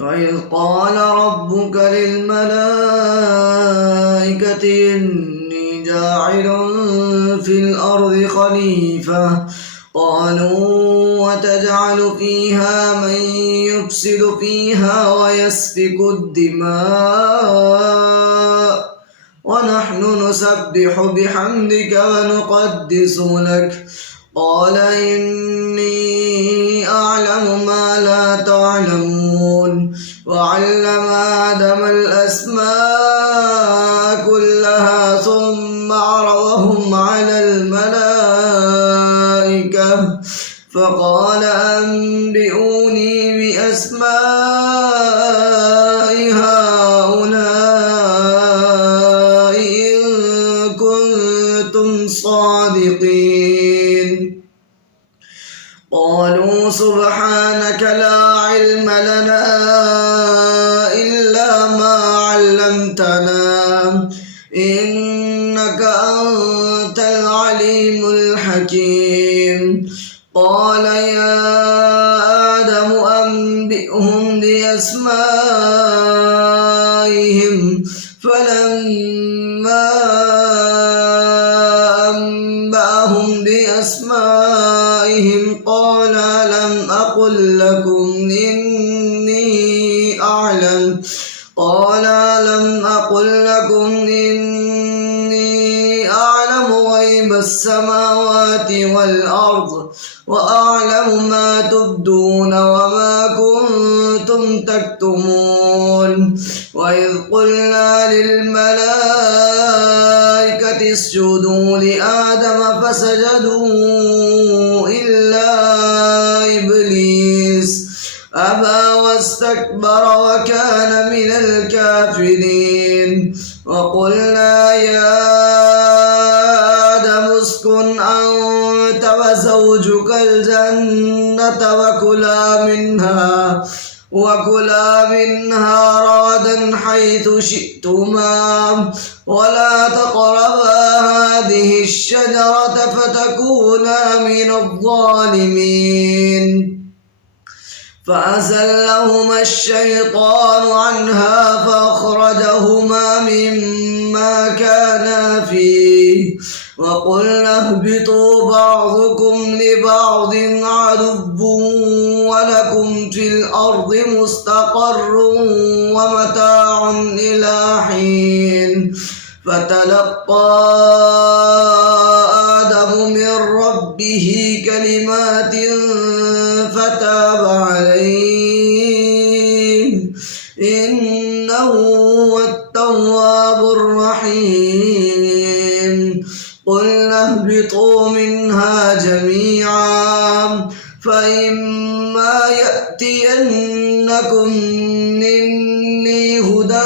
وإذ قال ربك للملائكة إني جاعل في الأرض خليفة قالوا وتجعل فيها من يفسد فيها ويسفك الدماء ونحن نسبح بحمدك ونقدس لك قال إني أعلم ما لا تعلمون وعلم آدم الأسماء كلها ثم عرضهم على الملائكة فقال أنبئوني بأسماء هؤلاء إن كنتم صادقين قالوا سبحانك لا علم لنا إلا ما علمتنا إنك أنت العليم الحكيم قال يا آدم أنبئهم بأسمائهم فلما أنبأهم بأسمائهم قال ألم أقل لكم إني أعلم غيب السماوات والأرض وأعلم ما تبدون وما كنتم تكتمون وإذ قلنا للملائكة اسجدوا لآدم فسجدوا إلا إبليس أبى واستكبر وكان من الكافرين وقلنا يا آدم اسكن أنت وزوجك الجنة وكلا منها رغدا حيث شئتما ولا تقربا هذه الشجرة فتكونا من الظالمين فأزلهما الشيطان عنها فأخرجهما مما كانا فيه وقلنا اهبطوا بعضكم لبعض عدو ولكم في الأرض مستقر ومتاع إلى حين فتلقى آدم من ربه كلمات فتاب عليه إنه هو التواب الرحيم قلنا اهبطوا منها جميعا فإما يأتينكم مني هدى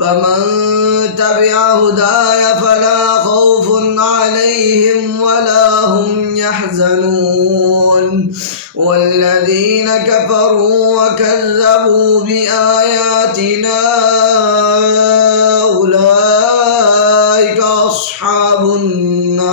فمن تبع هداي فلا خوف عليهم ولا هم يحزنون والذين كفروا وكذبوا بآياتنا أولئك أصحاب النار